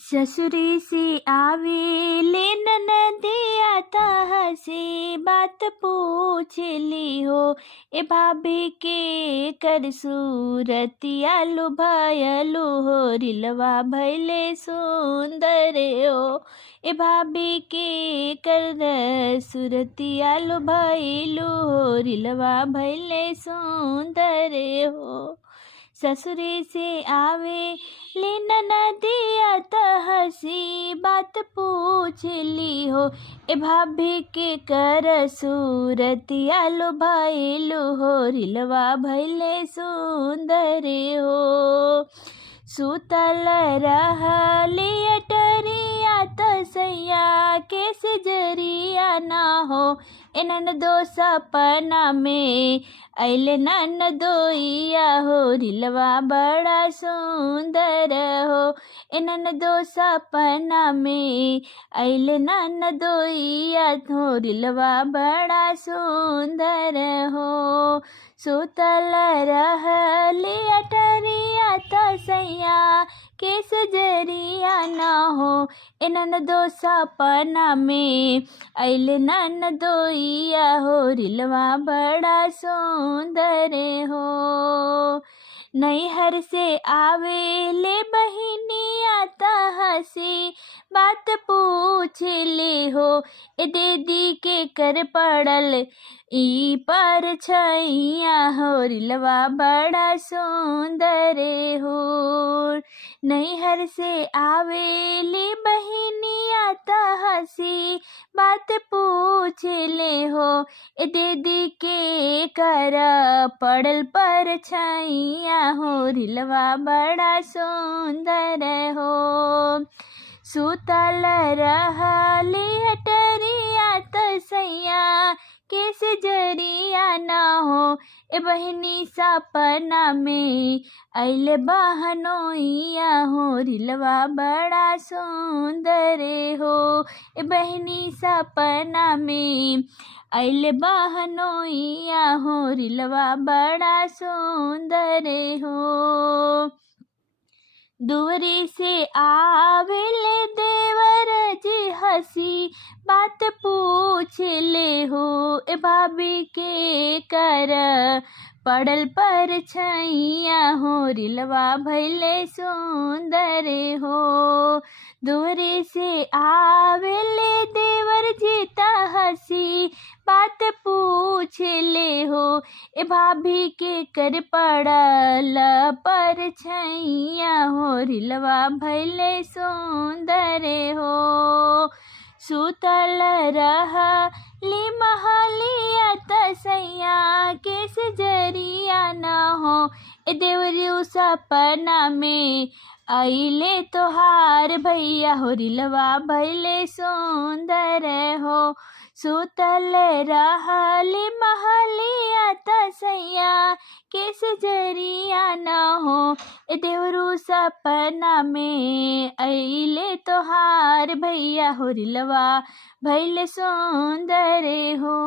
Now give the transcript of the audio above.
ससुरी से आवे ले ननदिया तह से बात पूछ ली हो। ए भाभी के कर सूरतिया लुभायलु हो, रिलवा भैले सुंदर हो। ए भाभी के कर सूरतिया लुभायलु हो, रिलवा भैले सुंदर हो। ससुरी से आवे ले ननदिया तह से बात पूछ ली हो। ए भाभी के कर सूरतिया लुभायलु हो, रिलवा भैले सुंदर हो। सुतल रहली अटरिया तसैया के सजरिया ना हो। ए ननदो सपना में अइले ननदोइया हो, रिलवा बड़ा सुंदर हो। ए ननदो सपना में अइले ननदोइया हो, रिलवा बड़ा सुंदर हो। सुतल रहली अटरिया तसैया के सजरिया ना हो। ए ननदो सपना में अइले ननदोइया हो, रिलवा बड़ा सुंदर हो। नैहर से आवे ले बहिनिया तह से बात पूछ ले हो। ए दीदी के कर पड़ल ई पर छैया हो, रिलवा बड़ा सुंदर हो। नैहर से आवे ले बहिनिया तह से बात पूछ ले हो। ए दीदी के कर पड़ल पर छैया हो, रिलवा बड़ा सुंदर हो। सुतल रहली हटरिया तसैया के सजरिया ना हो। ए बहनी सपना में अइले बहनोइया हो, रिलवा बड़ा सुंदर हो। ए बहनी सपना में अइले बहनोइया हो, रिलवा बड़ा सुंदर हो। दूरी से आवेले देवर जी हंसी बात पूछ ले हो। ए भाभी के कर पड़ल पर छैया हो, रिलवा भैले सुंदर हो। दूरी से आवेले देवर जी हंसी बात पूछ ले हो। ए भाभी के कर पड़ल पर छैया हो, रिलवा भैले सुंदर हो। सुतल रहली महलिया तसैया के सजरिया ना हो। ए देवरू सपना में अइले तोहार भैया हो, रिलवा भैले सुंदर हो। सुतल रहली महलिया तसैया के सजरिया ना हो। ए देवरू सपना में अइले तोहार भैया हो, रिलवा भैले सुंदर हो।